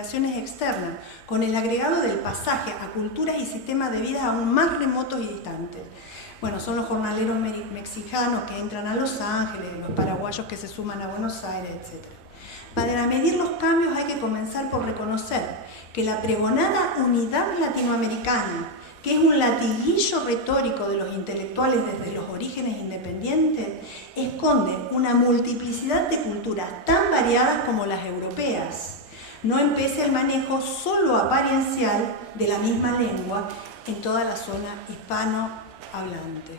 relaciones externas, con el agregado del pasaje a culturas y sistemas de vida aún más remotos y distantes. Bueno, son los jornaleros mexicanos que entran a Los Ángeles, los paraguayos que se suman a Buenos Aires, etc. Para medir los cambios hay que comenzar por reconocer que la pregonada unidad latinoamericana, que es un latiguillo retórico de los intelectuales desde los orígenes independientes, esconde una multiplicidad de culturas tan variadas como las europeas. No empece el manejo solo apariencial de la misma lengua en toda la zona hispanohablante.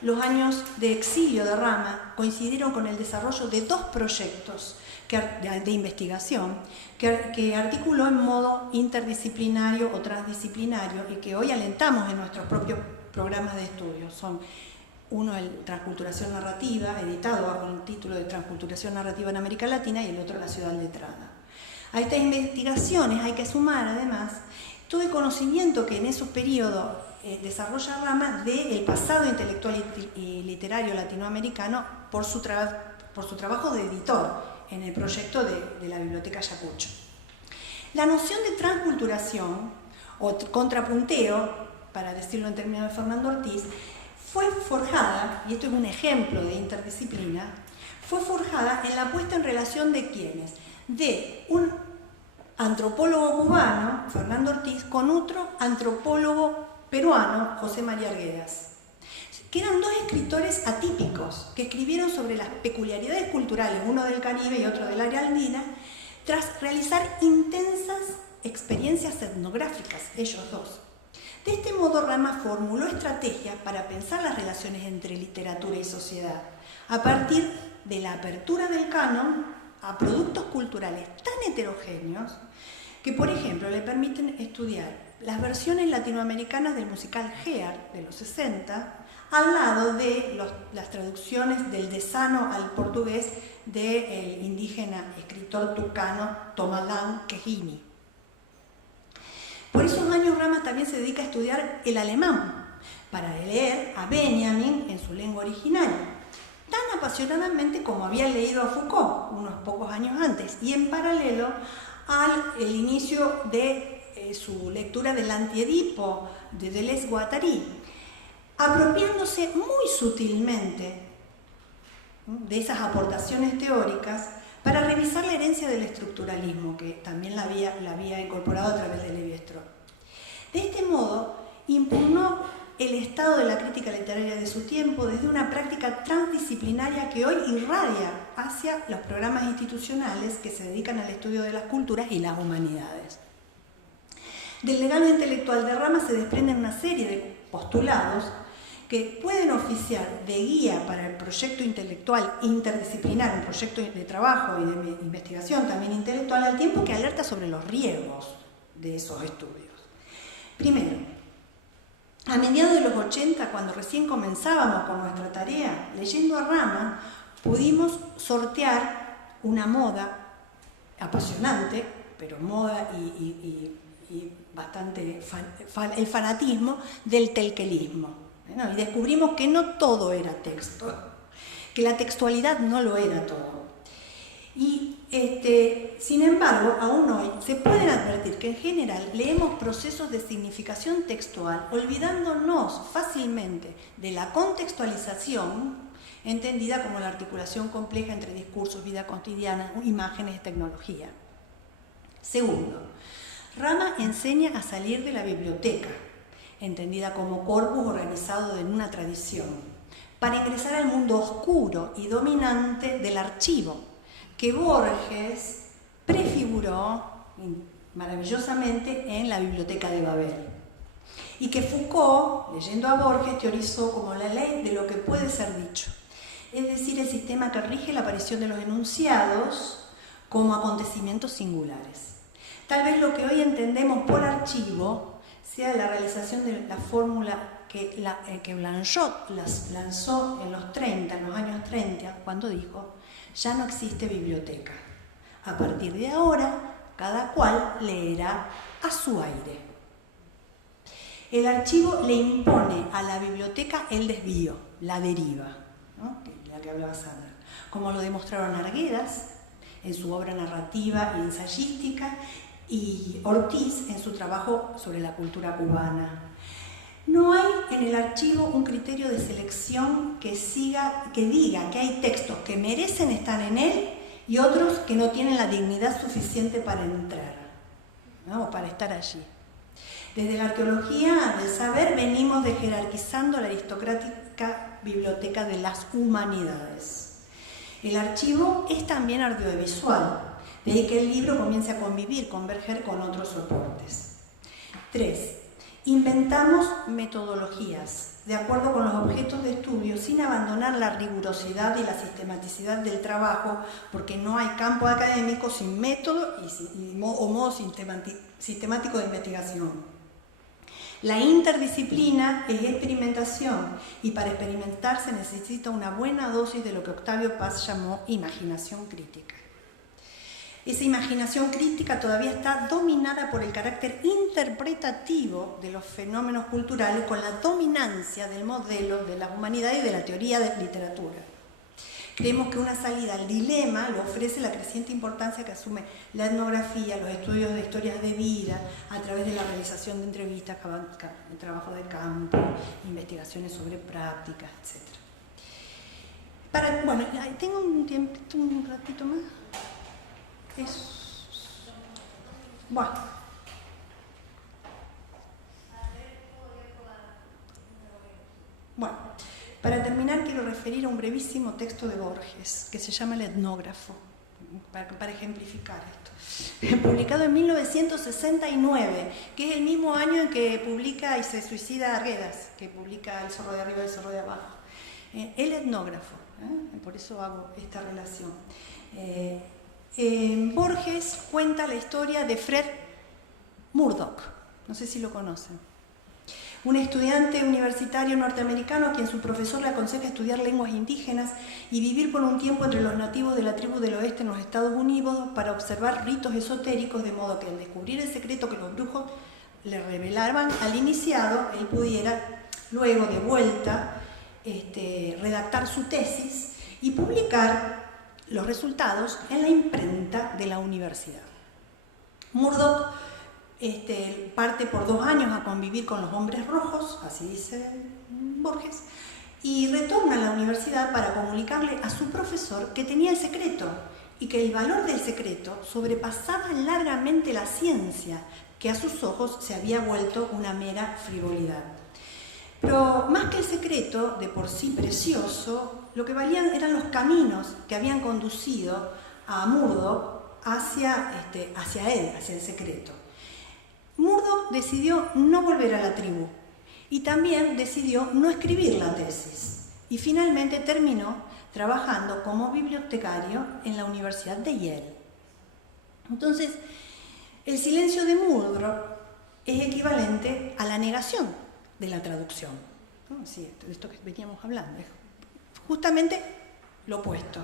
Los años de exilio de Rama coincidieron con el desarrollo de dos proyectos de investigación que articuló en modo interdisciplinario o transdisciplinario y que hoy alentamos en nuestros propios programas de estudio. Son uno, el Transculturación Narrativa, editado bajo el título de Transculturación Narrativa en América Latina, y el otro, La Ciudad Letrada. A estas investigaciones hay que sumar, además, todo el conocimiento que en esos periodos desarrolla Rama del pasado intelectual y literario latinoamericano por su trabajo de editor en el proyecto de la Biblioteca Ayacucho. La noción de transculturación, o contrapunteo, para decirlo en términos de Fernando Ortiz, fue forjada, y esto es un ejemplo de interdisciplina, fue forjada en la puesta en relación de ¿quiénes? De un antropólogo cubano, Fernando Ortiz, con otro antropólogo peruano, José María Arguedas, que eran dos escritores atípicos que escribieron sobre las peculiaridades culturales, uno del Caribe y otro del área andina, tras realizar intensas experiencias etnográficas, ellos dos. De este modo, Rama formuló estrategias para pensar las relaciones entre literatura y sociedad, a partir de la apertura del canon a productos culturales tan heterogéneos que, por ejemplo, le permiten estudiar las versiones latinoamericanas del musical Hair de los 60, al lado de las traducciones del desano al portugués del indígena escritor tucano Tomalán Quejini. Por esos años Rama también se dedica a estudiar el alemán, para leer a Benjamin en su lengua original, tan apasionadamente como había leído a Foucault unos pocos años antes, y en paralelo al inicio de su lectura del Antiedipo de Deleuze-Guattari, apropiándose muy sutilmente de esas aportaciones teóricas para revisar la herencia del estructuralismo, que también la había incorporado a través de Lévi-Strauss. De este modo, impugnó el estado de la crítica literaria de su tiempo desde una práctica transdisciplinaria que hoy irradia hacia los programas institucionales que se dedican al estudio de las culturas y las humanidades. Del legado intelectual de Rama se desprenden una serie de postulados que pueden oficiar de guía para el proyecto intelectual interdisciplinar, un proyecto de trabajo y de investigación también intelectual, al tiempo que alerta sobre los riesgos de esos estudios. Primero, a mediados de los 80, cuando recién comenzábamos con nuestra tarea, leyendo a Rama, pudimos sortear una moda apasionante, pero moda y bastante el fanatismo del telquelismo. ¿No? Y descubrimos que no todo era texto, que la textualidad no lo era todo. Y sin embargo, aún hoy se pueden advertir que en general leemos procesos de significación textual olvidándonos fácilmente de la contextualización, entendida como la articulación compleja entre discursos, vida cotidiana, imágenes y tecnología. Segundo, Rama enseña a salir de la biblioteca, entendida como corpus organizado en una tradición, para ingresar al mundo oscuro y dominante del archivo, que Borges prefiguró maravillosamente en la Biblioteca de Babel, y que Foucault, leyendo a Borges, teorizó como la ley de lo que puede ser dicho, es decir, el sistema que rige la aparición de los enunciados como acontecimientos singulares. Tal vez lo que hoy entendemos por archivo sea la realización de la fórmula que Blanchot lanzó en los años 30, cuando dijo: ya no existe biblioteca. A partir de ahora, cada cual leerá a su aire. El archivo le impone a la biblioteca el desvío, la deriva, ¿no? La que hablaba Sandra, como lo demostraron Arguedas en su obra narrativa y ensayística, y Ortiz en su trabajo sobre la cultura cubana. No hay en el archivo un criterio de selección que diga que hay textos que merecen estar en él y otros que no tienen la dignidad suficiente para entrar, ¿no? O para estar allí. Desde la arqueología del saber venimos jerarquizando la aristocrática biblioteca de las humanidades. El archivo es también audiovisual, de ahí que el libro comience a converger con otros soportes. 3. Inventamos metodologías de acuerdo con los objetos de estudio sin abandonar la rigurosidad y la sistematicidad del trabajo, porque no hay campo académico sin método o modo sistemático de investigación. La interdisciplina es experimentación y para experimentar se necesita una buena dosis de lo que Octavio Paz llamó imaginación crítica. Esa imaginación crítica todavía está dominada por el carácter interpretativo de los fenómenos culturales con la dominancia del modelo de las humanidades y de la teoría de literatura. Creemos que una salida al dilema lo ofrece la creciente importancia que asume la etnografía, los estudios de historias de vida, a través de la realización de entrevistas, trabajo de campo, investigaciones sobre prácticas, etc. Bueno, tengo un tiempito, un ratito más. Bueno. Bueno, para terminar quiero referir a un brevísimo texto de Borges que se llama El etnógrafo, para ejemplificar esto. Publicado en 1969, que es el mismo año en que publica y se suicida Arguedas, que publica El zorro de arriba y El zorro de abajo. El etnógrafo, por eso hago esta relación. Borges cuenta la historia de Fred Murdoch, no sé si lo conocen, un estudiante universitario norteamericano a quien su profesor le aconseja estudiar lenguas indígenas y vivir por un tiempo entre los nativos de la tribu del oeste en los Estados Unidos para observar ritos esotéricos, de modo que al descubrir el secreto que los brujos le revelaban al iniciado, él pudiera luego de vuelta redactar su tesis y publicar los resultados en la imprenta de la universidad. Murdoch parte por 2 años a convivir con los hombres rojos, así dice Borges, y retorna a la universidad para comunicarle a su profesor que tenía el secreto y que el valor del secreto sobrepasaba largamente la ciencia, que a sus ojos se había vuelto una mera frivolidad. Pero más que el secreto, de por sí precioso, lo que valían eran los caminos que habían conducido a Murdoch hacia él, hacia el secreto. Murdoch decidió no volver a la tribu y también decidió no escribir la tesis y finalmente terminó trabajando como bibliotecario en la Universidad de Yale. Entonces, el silencio de Murdoch es equivalente a la negación de la traducción, ¿no? Sí, de esto que veníamos hablando, es justamente lo opuesto.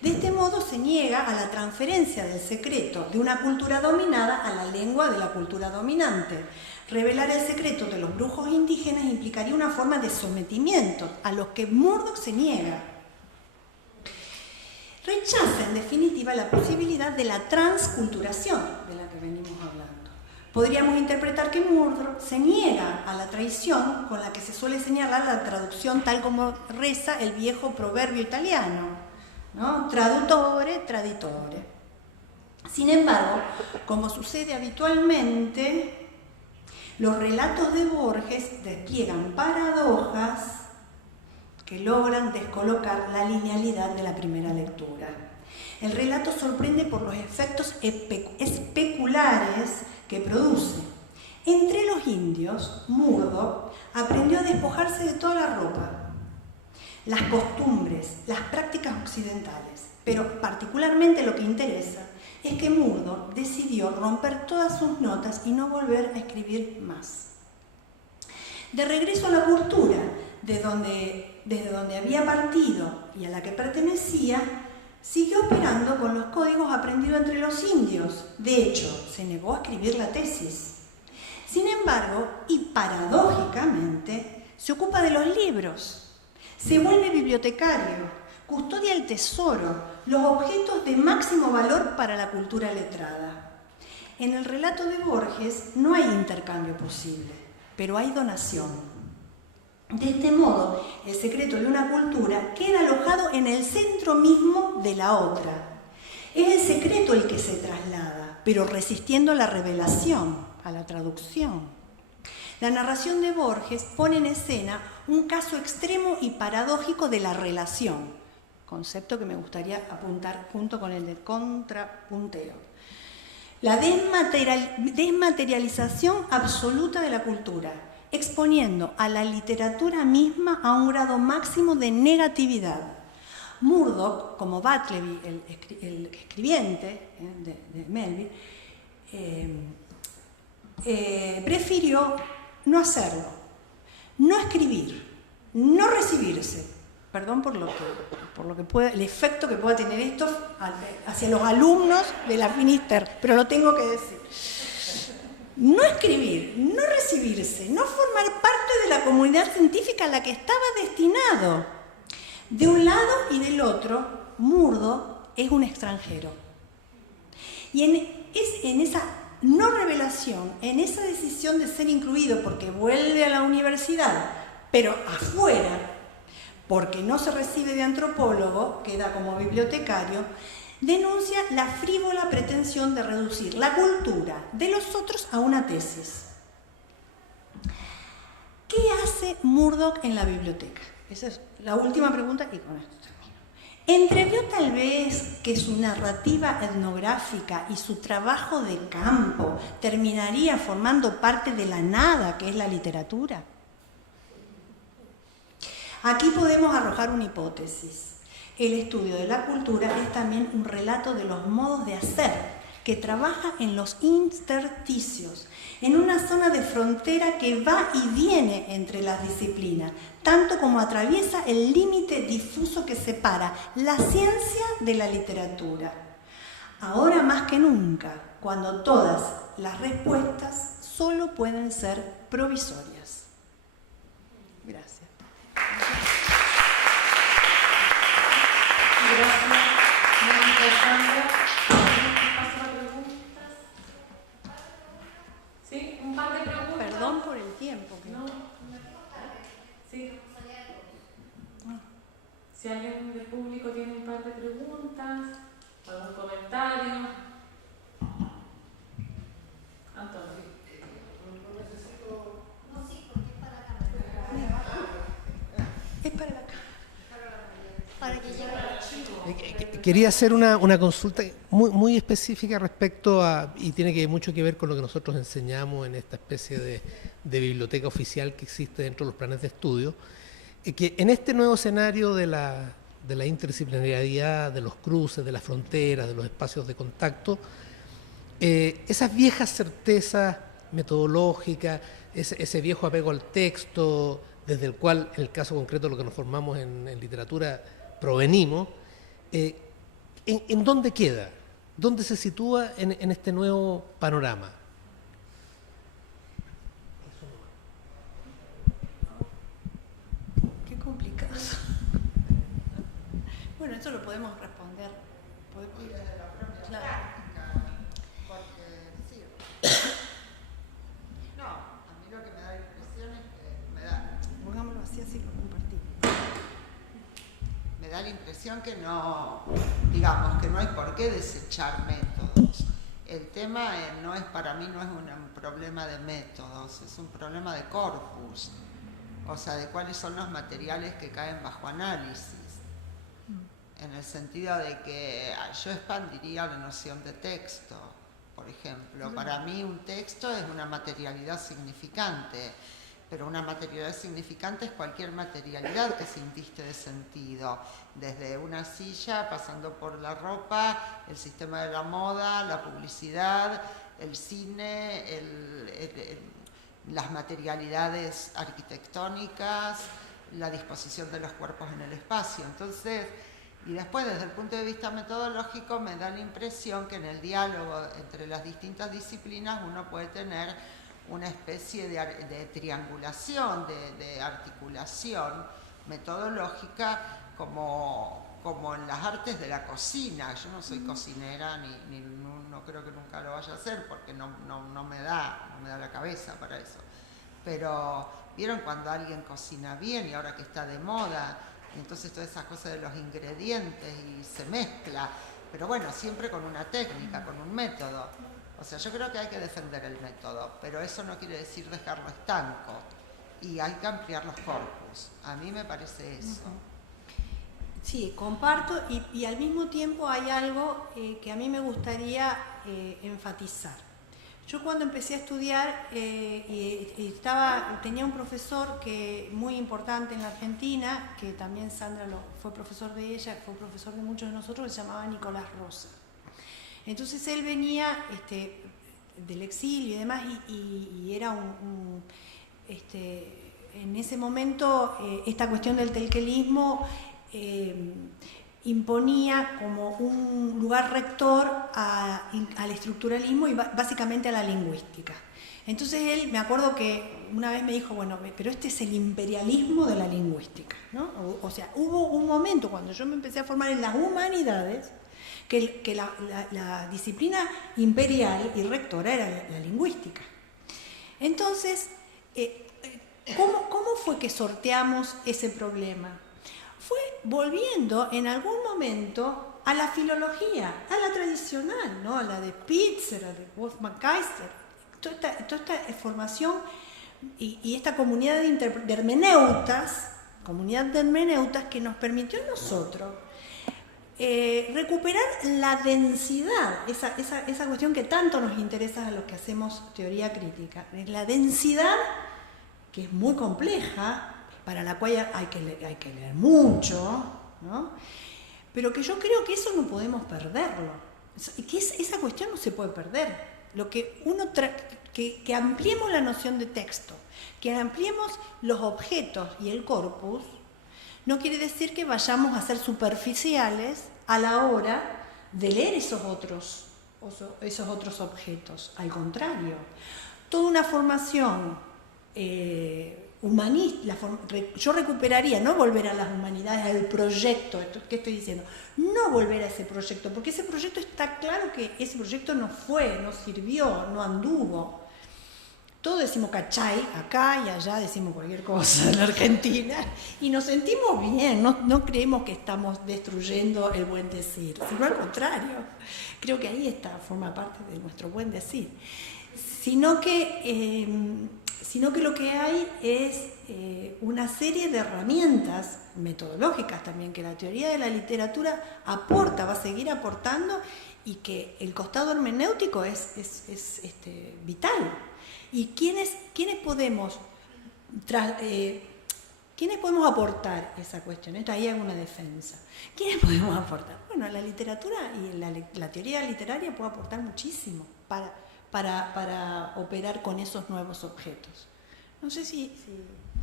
De este modo se niega a la transferencia del secreto de una cultura dominada a la lengua de la cultura dominante. Revelar el secreto de los brujos indígenas implicaría una forma de sometimiento a los que Murdoch se niega. Rechaza en definitiva la posibilidad de la transculturación de la que venimos hablando. Podríamos interpretar que Murdoch se niega a la traición con la que se suele señalar la traducción tal como reza el viejo proverbio italiano, ¿no? Traduttore, traditore. Sin embargo, como sucede habitualmente, los relatos de Borges despliegan paradojas que logran descolocar la linealidad de la primera lectura. El relato sorprende por los efectos especulares que produce. Entre los indios, Murdoch aprendió a despojarse de toda la ropa, las costumbres, las prácticas occidentales, pero particularmente lo que interesa es que Murdoch decidió romper todas sus notas y no volver a escribir más. De regreso a la cultura, desde donde había partido y a la que pertenecía, siguió operando con los códigos aprendidos entre los indios. De hecho, se negó a escribir la tesis. Sin embargo, y paradójicamente, se ocupa de los libros. Se vuelve bibliotecario, custodia el tesoro, los objetos de máximo valor para la cultura letrada. En el relato de Borges no hay intercambio posible, pero hay donación. De este modo, el secreto de una cultura queda alojado en el centro mismo de la otra. Es el secreto el que se traslada, pero resistiendo a la revelación, a la traducción. La narración de Borges pone en escena un caso extremo y paradójico de la relación, concepto que me gustaría apuntar junto con el de contrapunteo. La desmaterialización absoluta de la cultura, exponiendo a la literatura misma a un grado máximo de negatividad. Murdoch, como Bartleby, el escribiente de Melville, prefirió no hacerlo, no escribir, no recibirse. Perdón por lo que pueda, el efecto que pueda tener esto hacia los alumnos de la Finisterre, pero lo tengo que decir. No escribir, no recibirse, no formar parte de la comunidad científica a la que estaba destinado. De un lado y del otro, Murdoch es un extranjero. Y en esa no revelación, en esa decisión de ser incluido porque vuelve a la universidad, pero afuera, porque no se recibe de antropólogo, queda como bibliotecario, denuncia la frívola pretensión de reducir la cultura de los otros a una tesis. ¿Qué hace Murdoch en la biblioteca? Esa es la última pregunta y con esto termino. ¿Entrevió tal vez que su narrativa etnográfica y su trabajo de campo terminaría formando parte de la nada que es la literatura? Aquí podemos arrojar una hipótesis. El estudio de la cultura es también un relato de los modos de hacer, que trabaja en los intersticios, en una zona de frontera que va y viene entre las disciplinas, tanto como atraviesa el límite difuso que separa la ciencia de la literatura. Ahora más que nunca, cuando todas las respuestas solo pueden ser provisorias. Gracias. Gracias, Mónica Sandra. ¿Paso a preguntas? ¿Sí? ¿Un par de preguntas? Perdón por el tiempo. No. Sí. Si alguien del público tiene un par de preguntas, algún comentario. Antonio. No, sí, porque es para la cámara. Es para la cámara. Para que llegue al archivo. Quería hacer una consulta muy específica respecto a, y tiene mucho que ver con lo que nosotros enseñamos en esta especie de biblioteca oficial que existe dentro de los planes de estudio, que en este nuevo escenario de la interdisciplinariedad, de los cruces, de las fronteras, de los espacios de contacto, esas viejas certezas metodológicas, ese viejo apego al texto, desde el cual, en el caso concreto, lo que nos formamos en literatura, provenimos, ¿en dónde queda? ¿Dónde se sitúa en este nuevo panorama? Qué complicado. Bueno, eso lo podemos responder. Claro. Porque sí. No, a mí lo que me da impresión es que Pongámoslo así lo compartimos. me da la impresión que no, digamos, que no hay por qué desechar métodos. El tema no es, para mí no es un problema de métodos, es un problema de corpus, o sea, de cuáles son los materiales que caen bajo análisis. En el sentido de que yo expandiría la noción de texto, por ejemplo. Para mí un texto es una materialidad significante, pero una materialidad significante es cualquier materialidad que se inviste de sentido, desde una silla, pasando por la ropa, el sistema de la moda, la publicidad, el cine, las materialidades arquitectónicas, la disposición de los cuerpos en el espacio. Entonces, y después, desde el punto de vista metodológico, me da la impresión que en el diálogo entre las distintas disciplinas uno puede tener una especie de triangulación, de articulación metodológica como como en las artes de la cocina. Yo no soy cocinera, no creo que nunca lo vaya a hacer, porque no me da la cabeza para eso. Pero vieron cuando alguien cocina bien, y ahora que está de moda, entonces todas esas cosas de los ingredientes y se mezcla, pero bueno, siempre con una técnica, con un método. O sea, yo creo que hay que defender el método, pero eso no quiere decir dejarlo estanco, y hay que ampliar los corpus. A mí me parece eso. Sí, comparto, y al mismo tiempo hay algo que a mí me gustaría enfatizar. Yo cuando empecé a estudiar tenía un profesor muy importante en la Argentina, que también Sandra fue profesor de ella, fue profesor de muchos de nosotros, que se llamaba Nicolás Rosa. Entonces él venía del exilio y demás, y era en ese momento esta cuestión del telquelismo imponía como un lugar rector al estructuralismo y básicamente a la lingüística. Entonces él, me acuerdo que una vez me dijo, bueno, pero este es el imperialismo de la lingüística, ¿no? O sea, hubo un momento cuando yo me empecé a formar en las humanidades que la disciplina imperial y rectora era la lingüística. Entonces, ¿cómo fue que sorteamos ese problema? Fue volviendo en algún momento a la filología, a la tradicional, ¿no? A la de Spitzer, a la de Wolfgang Kaiser, toda esta formación y esta comunidad de hermeneutas, que nos permitió a nosotros recuperar la densidad, esa cuestión que tanto nos interesa a los que hacemos teoría crítica, la densidad que es muy compleja, para la cual hay que leer mucho, ¿no? Pero que yo creo que eso no podemos perderlo, que esa cuestión no se puede perder. Lo que que ampliemos la noción de texto, que ampliemos los objetos y el corpus, no quiere decir que vayamos a ser superficiales a la hora de leer esos otros objetos. Al contrario, toda una formación humanista, yo recuperaría, no volver a las humanidades, al proyecto, ¿qué estoy diciendo? No volver a ese proyecto, porque ese proyecto está claro que ese proyecto no sirvió, no anduvo. Todos decimos cachai, acá y allá decimos cualquier cosa en la Argentina, y nos sentimos bien, no creemos que estamos destruyendo el buen decir, sino al contrario, creo que ahí forma parte de nuestro buen decir, sino que lo que hay es una serie de herramientas metodológicas también que la teoría de la literatura aporta, va a seguir aportando, y que el costado hermenéutico es vital. ¿Y quiénes podemos aportar esa cuestión? Esto ahí hay una defensa. ¿Quiénes podemos aportar? Bueno, la literatura y la teoría literaria puede aportar muchísimo para operar con esos nuevos objetos. No sé si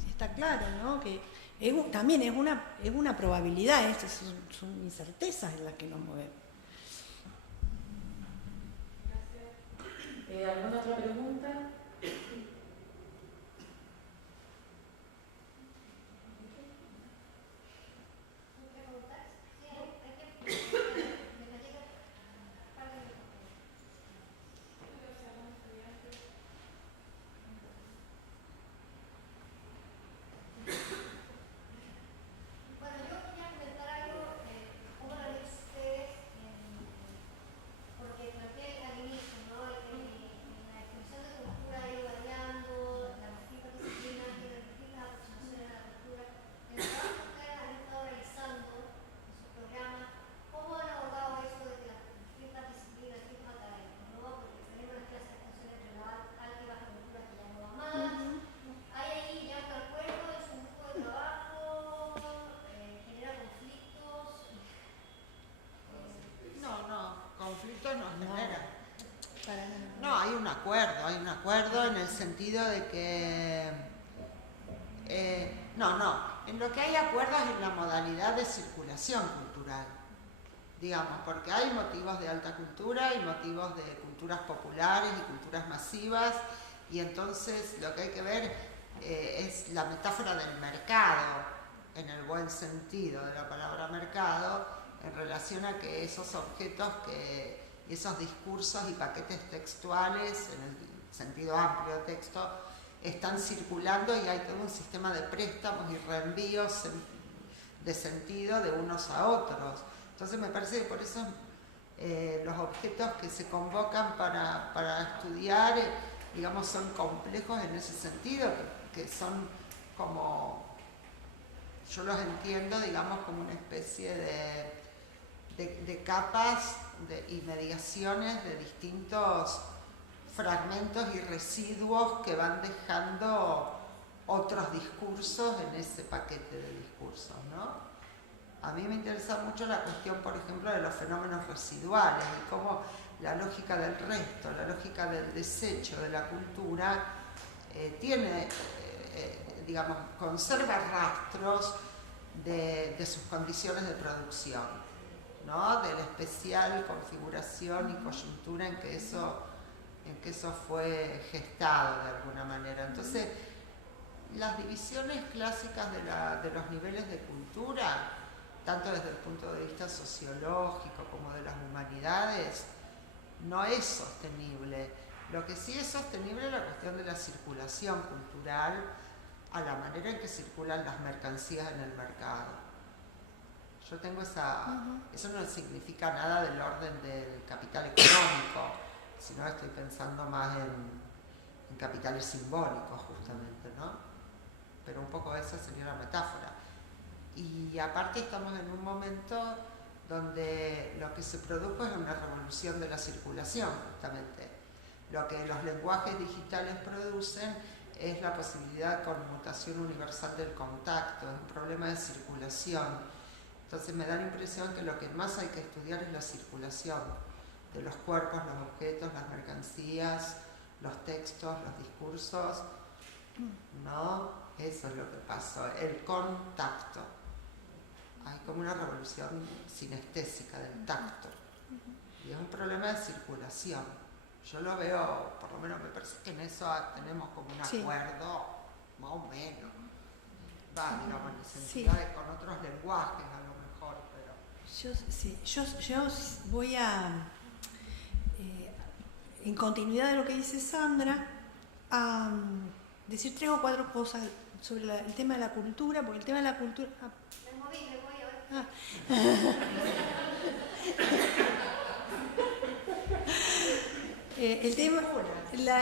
está claro, ¿no? Que también es una probabilidad, son incertezas en las que nos movemos. Gracias. ¿Alguna otra pregunta? Hay un acuerdo en el sentido de que en lo que hay acuerdos es en la modalidad de circulación cultural, digamos, porque hay motivos de alta cultura y motivos de culturas populares y culturas masivas, y entonces lo que hay que ver es la metáfora del mercado, en el buen sentido de la palabra mercado, en relación a que esos objetos, esos discursos y paquetes textuales, en el sentido amplio de texto, están circulando y hay todo un sistema de préstamos y reenvíos de sentido de unos a otros. Entonces me parece que por eso los objetos que se convocan para estudiar, digamos, son complejos en ese sentido, que son como, yo los entiendo, digamos, como una especie de capas y mediaciones de distintos fragmentos y residuos que van dejando otros discursos en ese paquete de discursos, ¿no? A mí me interesa mucho la cuestión, por ejemplo, de los fenómenos residuales y cómo la lógica del resto, la lógica del desecho de la cultura digamos, conserva rastros de sus condiciones de producción, ¿no? De la especial configuración y coyuntura en que eso fue gestado de alguna manera. Entonces, las divisiones clásicas de los niveles de cultura, tanto desde el punto de vista sociológico como de las humanidades, no es sostenible. Lo que sí es sostenible es la cuestión de la circulación cultural a la manera en que circulan las mercancías en el mercado. Yo tengo eso no significa nada del orden del capital económico, sino estoy pensando más en capitales simbólicos justamente, ¿no? Pero un poco esa sería la metáfora. Y aparte estamos en un momento donde lo que se produjo es una revolución de la circulación, justamente. Lo que los lenguajes digitales producen es la posibilidad de conmutación universal del contacto, es un problema de circulación. Entonces me da la impresión que lo que más hay que estudiar es la circulación de los cuerpos, los objetos, las mercancías, los textos, los discursos. No, eso es lo que pasó, el contacto. Hay como una revolución sinestésica del tacto. Y es un problema de circulación. Yo lo veo, por lo menos me parece que en eso tenemos como un acuerdo, más o menos. Digamos, en el sentido de con otros lenguajes a lo mejor, pero... Yo voy a, en continuidad de lo que dice Sandra, a decir 3 o 4 cosas sobre el tema de la cultura, porque el tema de la cultura... Me moví ahora. El tema,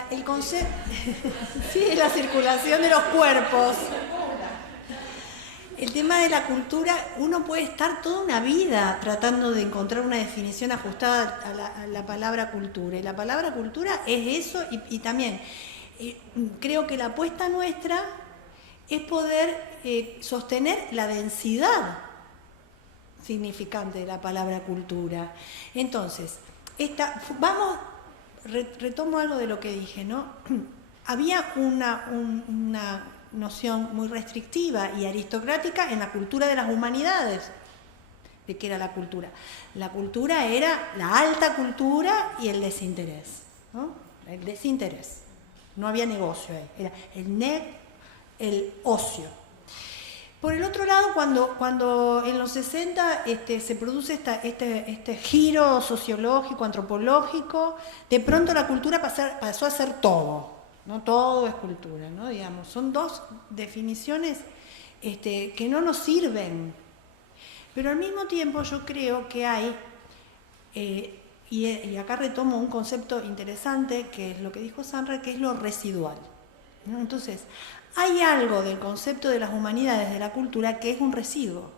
el concepto, sí, la circulación de los cuerpos. El tema de la cultura, uno puede estar toda una vida tratando de encontrar una definición ajustada a la palabra cultura. Y la palabra cultura es eso, y también creo que la apuesta nuestra es poder sostener la densidad significante de la palabra cultura. Entonces, retomo algo de lo que dije, ¿no? Había una noción muy restrictiva y aristocrática en la cultura de las humanidades. ¿De qué era la cultura? La cultura era la alta cultura y el desinterés, ¿no? El desinterés. No había negocio ahí. Era el ocio. Por el otro lado, cuando en los 60 se produce este giro sociológico, antropológico, de pronto la cultura pasó a ser todo. No todo es cultura, ¿no? Digamos, son 2 definiciones que no nos sirven. Pero al mismo tiempo yo creo que hay, y acá retomo un concepto interesante, que es lo que dijo Sandra, que es lo residual, ¿no? Entonces, hay algo del concepto de las humanidades, de la cultura, que es un residuo,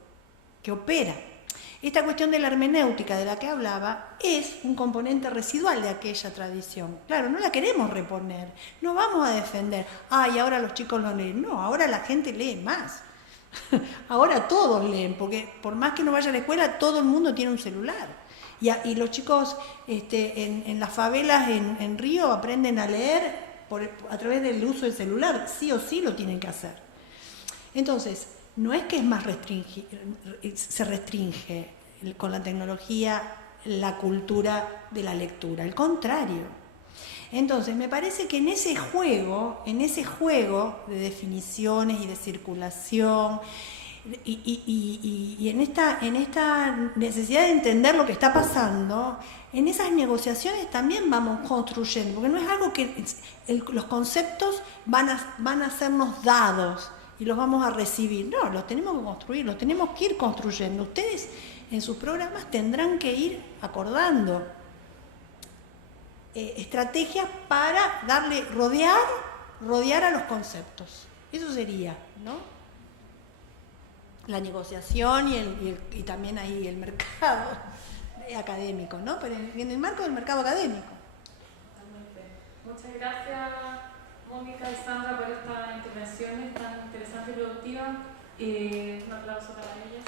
que opera. Esta cuestión de la hermenéutica de la que hablaba es un componente residual de aquella tradición. Claro, no la queremos reponer, no vamos a defender, y ahora los chicos no leen. No, ahora la gente lee más. Ahora todos leen, porque por más que no vaya a la escuela, todo el mundo tiene un celular. Y los chicos en las favelas en Río aprenden a leer a través del uso del celular, sí o sí lo tienen que hacer. Entonces, no es que es más se restringe con la tecnología la cultura de la lectura, al contrario. Entonces, me parece que en ese juego de definiciones y de circulación, y en esta necesidad de entender lo que está pasando, en esas negociaciones también vamos construyendo, porque no es algo que los conceptos van a sernos dados y los vamos a recibir, no, los tenemos que construir, los tenemos que ir construyendo. Ustedes en sus programas tendrán que ir acordando estrategias para rodear a los conceptos. Eso sería, ¿no? La negociación y también ahí el mercado académico, ¿no? Pero en el marco del mercado académico. Totalmente. Muchas gracias, Mónica y Sandra, por estas intervenciones tan interesantes y productivas. Un aplauso para ellas.